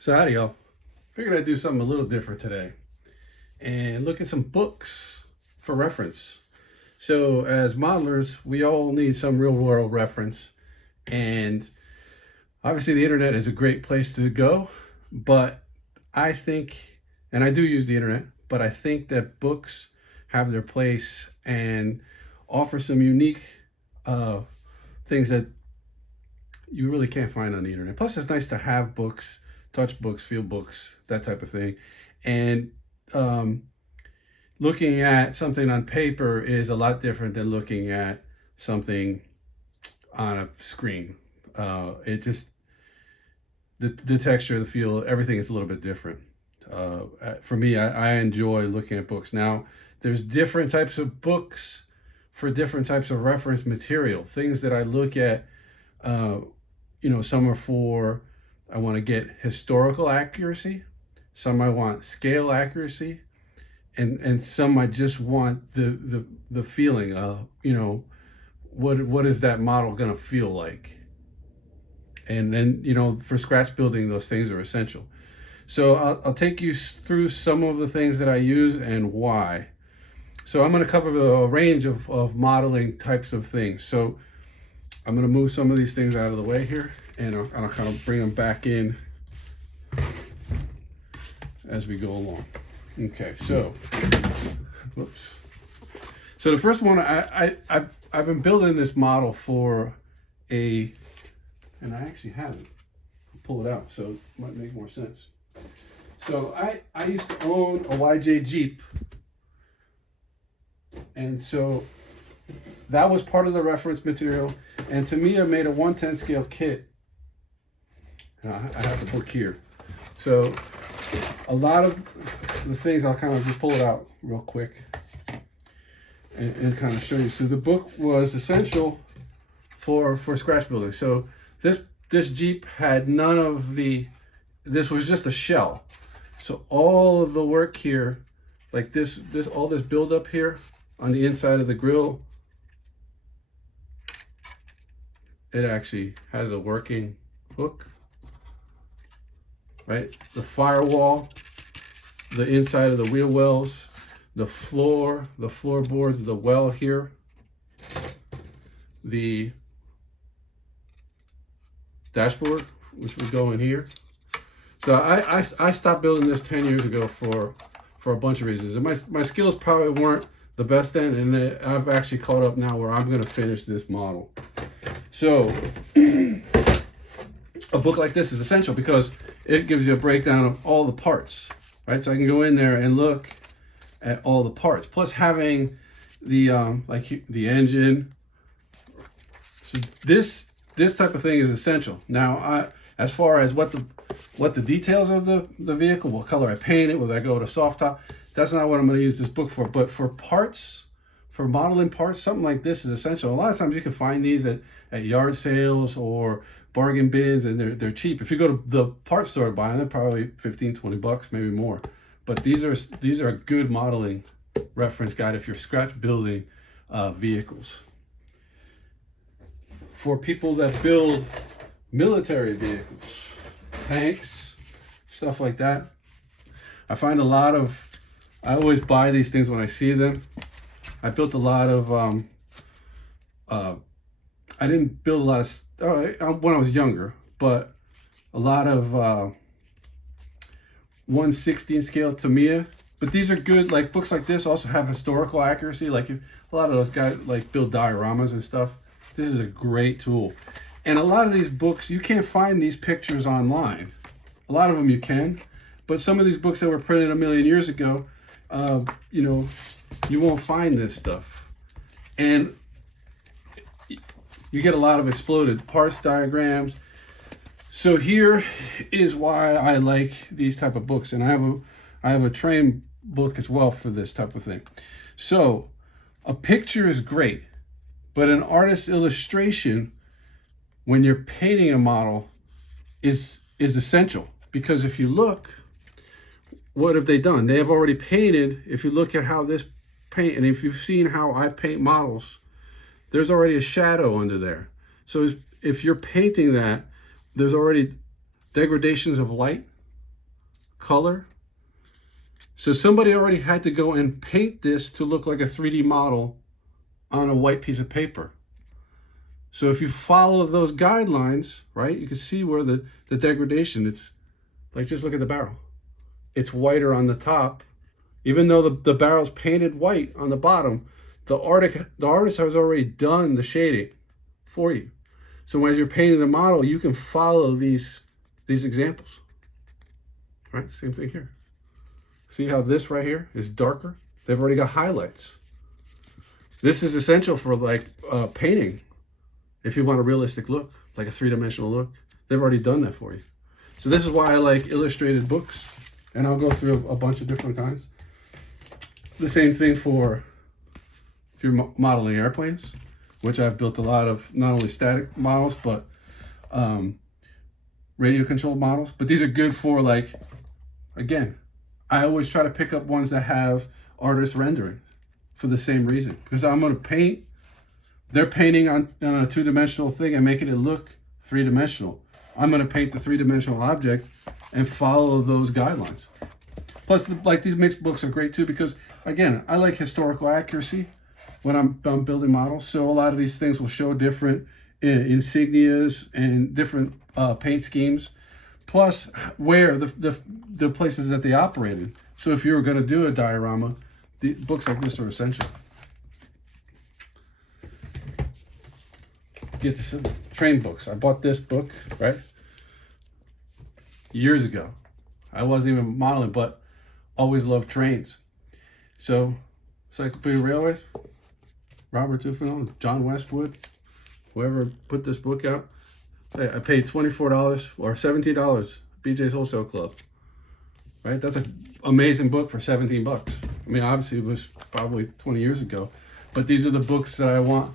So howdy y'all. Figured I'd do something a little different today and look at some books for reference. So as modelers, we all need some real world reference, and obviously the internet is a great place to go, but I think, and I do use the internet, but I think that books have their place and offer some unique things that you really can't find on the internet. Plus, it's nice to have books, touch books, feel books, that type of thing. And um, looking at something on paper is a lot different than looking at something on a screen. It just, the texture, the feel, everything is a little bit different. For me, I enjoy looking at books. Now, there's different types of books for different types of reference material. Things that I look at, some are for, I want to get historical accuracy. Some I want scale accuracy, and some I just want the feeling of, what is that model gonna feel like? And then, for scratch building, those things are essential. So I'll take you through some of the things that I use and why. So I'm going to cover a range of modeling types of things. So I'm going to move some of these things out of the way here, and I'll kind of bring them back in as we go along. Okay, so, whoops. So the first one, I've been building this model for and I actually have it. I'll pull it out, so it might make more sense. So I used to own a YJ Jeep, and so that was part of the reference material. And to me, I made a 1/10 scale kit. I have the book here. So a lot of the things, I'll kind of just pull it out real quick and kind of show you. So the book was essential for scratch building. So this Jeep had none of this was just a shell. So all of the work here, like all this buildup here on the inside of the grill, it actually has a working hook, right? The firewall, the inside of the wheel wells, the floorboards, the well here, the dashboard, which would go in here. So I stopped building this 10 years ago for a bunch of reasons. And my skills probably weren't the best then, and I've actually caught up now where I'm going to finish this model. So a book like this is essential because it gives you a breakdown of all the parts, right? So I can go in there and look at all the parts, plus having the the engine. So this type of thing is essential. Now, as far as what the details of the vehicle, what color I paint it, whether I go to soft top, that's not what I'm going to use this book for. But for parts, for modeling parts, something like this is essential. A lot of times you can find these at yard sales or bargain bins, and they're cheap. If you go to the parts store to buy them, they're probably 15, 20 bucks, maybe more. But these are a good modeling reference guide if you're scratch building vehicles. For people that build military vehicles, tanks, stuff like that, I find I always buy these things when I see them. I built a lot of, I didn't build a lot of, when I was younger, but a lot of 1/16 scale Tamiya. But these are good, like books like this also have historical accuracy. Like a lot of those guys like build dioramas and stuff. This is a great tool. And a lot of these books, you can't find these pictures online. A lot of them you can, but some of these books that were printed a million years ago, you won't find this stuff. And you get a lot of exploded parts diagrams. So here is why I like these type of books. And I have a train book as well for this type of thing. So a picture is great, but an artist's illustration when you're painting a model is essential, because if you look, what have they done? They have already painted. If you look at how this paint, and if you've seen how I paint models, there's already a shadow under there. So if you're painting that, there's already degradations of light color. So somebody already had to go and paint this to look like a 3D model on a white piece of paper. So if you follow those guidelines, right, you can see where the degradation, it's like, just look at the barrel. It's whiter on the top. Even though the barrel's painted white on the bottom, the artist has already done the shading for you. So as you're painting the model, you can follow these examples. Right, same thing here. See how this right here is darker? They've already got highlights. This is essential for like painting. If you want a realistic look, like a three-dimensional look, they've already done that for you. So this is why I like illustrated books, and I'll go through a bunch of different kinds. The same thing for if you're modeling airplanes, which I've built a lot of, not only static models, but radio controlled models. But these are good for, like, again, I always try to pick up ones that have artist renderings for the same reason, because I'm going to paint. They're painting on a two-dimensional thing and making it look three-dimensional. I'm going to paint the three-dimensional object and follow those guidelines. Plus, like, these mixed books are great too, because again, I like historical accuracy when I'm building models. So a lot of these things will show different insignias and different paint schemes, plus where the places that they operated. So if you were going to do a diorama, the books like this are essential. Get this train books. I bought this book, right, years ago. I wasn't even modeling, but always loved trains. So Encyclopedia Railways, Robert Tufano, John Westwood, whoever put this book out. I paid $24 or $17, BJ's Wholesale Club. Right? That's an amazing book for 17 bucks. I mean, obviously it was probably 20 years ago, but these are the books that I want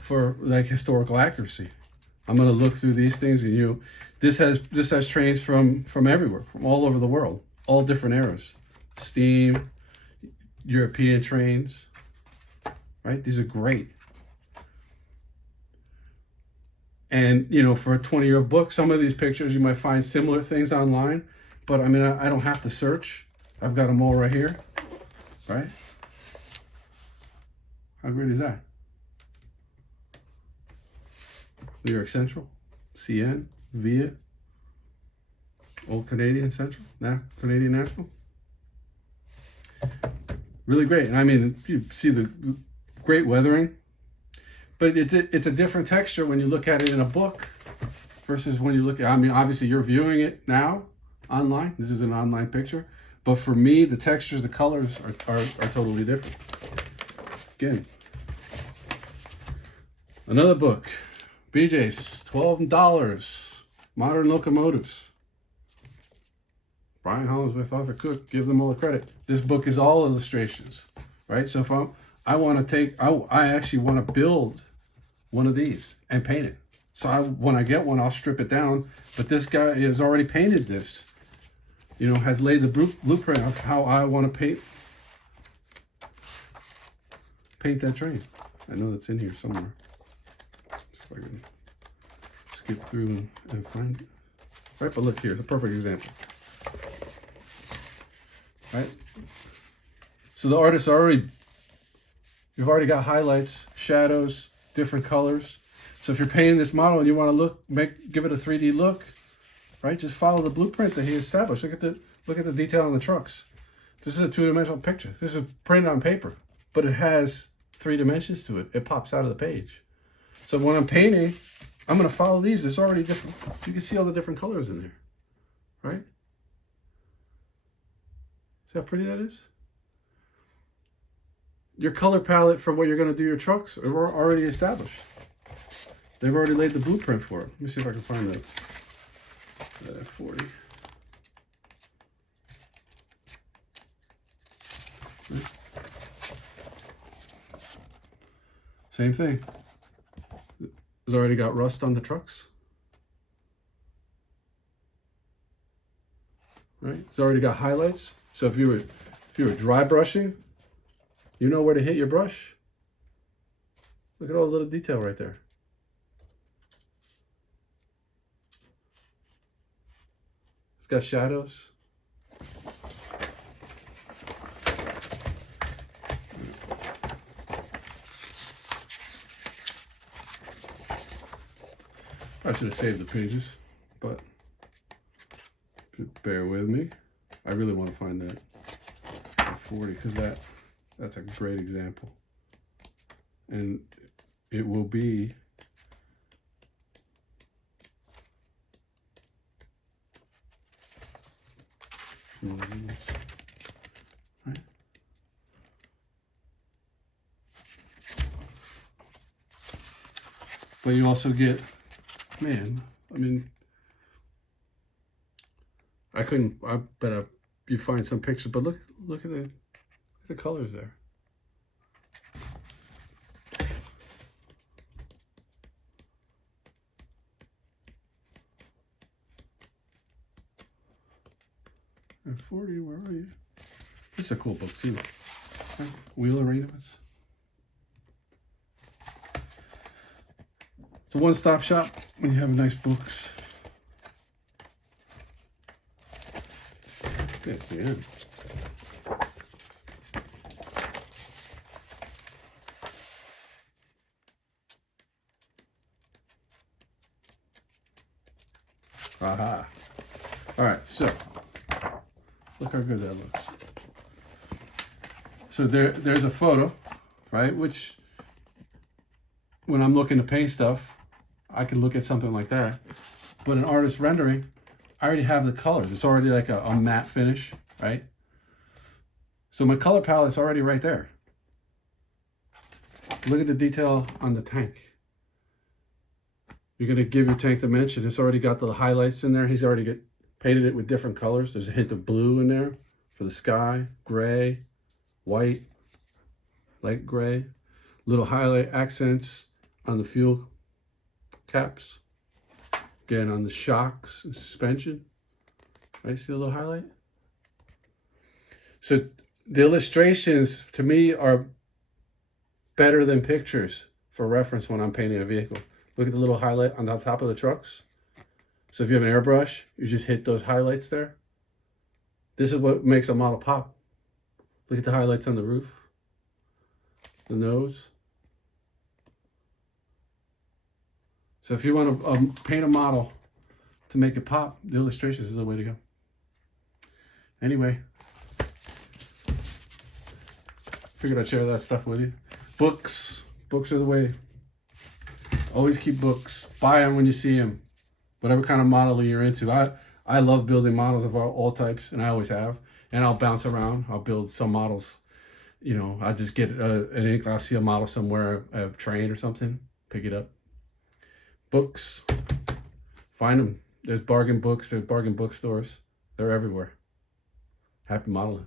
for, like, historical accuracy. I'm going to look through these things, and this has trains from everywhere, from all over the world, all different eras. Steam, European trains, right? These are great. And, for a 20-year-old book, some of these pictures, you might find similar things online, but I mean, I don't have to search. I've got them all right here, right? How great is that? New York Central, CN, VIA, Old Canadian Central, Canadian National. Really great. And I mean, you see the great weathering, but it's a different texture when you look at it in a book versus when you look at, I mean, obviously you're viewing it now online. This is an online picture, but for me, the textures, the colors are totally different. Again, another book, BJ's, $12, Modern Locomotives. Brian Hollingsworth, Arthur Cook, give them all the credit. This book is all illustrations, right? So if I actually want to build one of these and paint it. So when I get one, I'll strip it down. But this guy has already painted this, has laid the blueprint of how I want to paint that train. I know that's in here somewhere. So I can skip through and find it. Right, but look, here's a perfect example. Right? So the artists you've already got highlights, shadows, different colors. So if you're painting this model and you want to give it a 3D look, right? Just follow the blueprint that he established. Look at the detail on the trucks. This is a two-dimensional picture. This is printed on paper, but it has 3 dimensions to it. It pops out of the page. So when I'm painting, I'm going to follow these. It's already different. You can see all the different colors in there, right? See how pretty that is? Your color palette for what you're going to do your trucks are already established. They've already laid the blueprint for it. Let me see if I can find that 40. Same thing. It's already got rust on the trucks. Right? It's already got highlights. So if you were dry brushing, you know where to hit your brush. Look at all the little detail right there. It's got shadows. I should have saved the pages, but just bear with me. I really want to find that 40 because that's a great example. And it will be right. But you also get, man, I mean, I bet you find some pictures, but look at the colors there. And 40, where are you? This is a cool book too. Right? Wheel Arrangements. It's a one-stop shop when you have nice books. At the end. Aha. All right, so look how good that looks. So there's a photo, right? Which when I'm looking to paint stuff, I can look at something like that. But an artist rendering, I already have the colors. It's already like a matte finish, right? So my color palette's already right there. Look at the detail on the tank. You're gonna give your tank dimension. It's already got the highlights in there. He's already painted it with different colors. There's a hint of blue in there for the sky, gray, white, light gray, little highlight accents on the fuel caps. Again, on the shocks and suspension. Right, see the little highlight? So the illustrations, to me, are better than pictures for reference when I'm painting a vehicle. Look at the little highlight on the top of the trucks. So if you have an airbrush, you just hit those highlights there. This is what makes a model pop. Look at the highlights on the roof, the nose. So if you want to paint a model to make it pop, the illustrations is the way to go. Anyway, figured I'd share that stuff with you. Books are the way. Always keep books. Buy them when you see them. Whatever kind of model you're into. I love building models of all types, and I always have. And I'll bounce around. I'll build some models. You know, I just get an ink. I'll see a model somewhere, a train or something. Pick it up. Books. Find them. There's bargain books. There's bargain bookstores. They're everywhere. Happy modeling.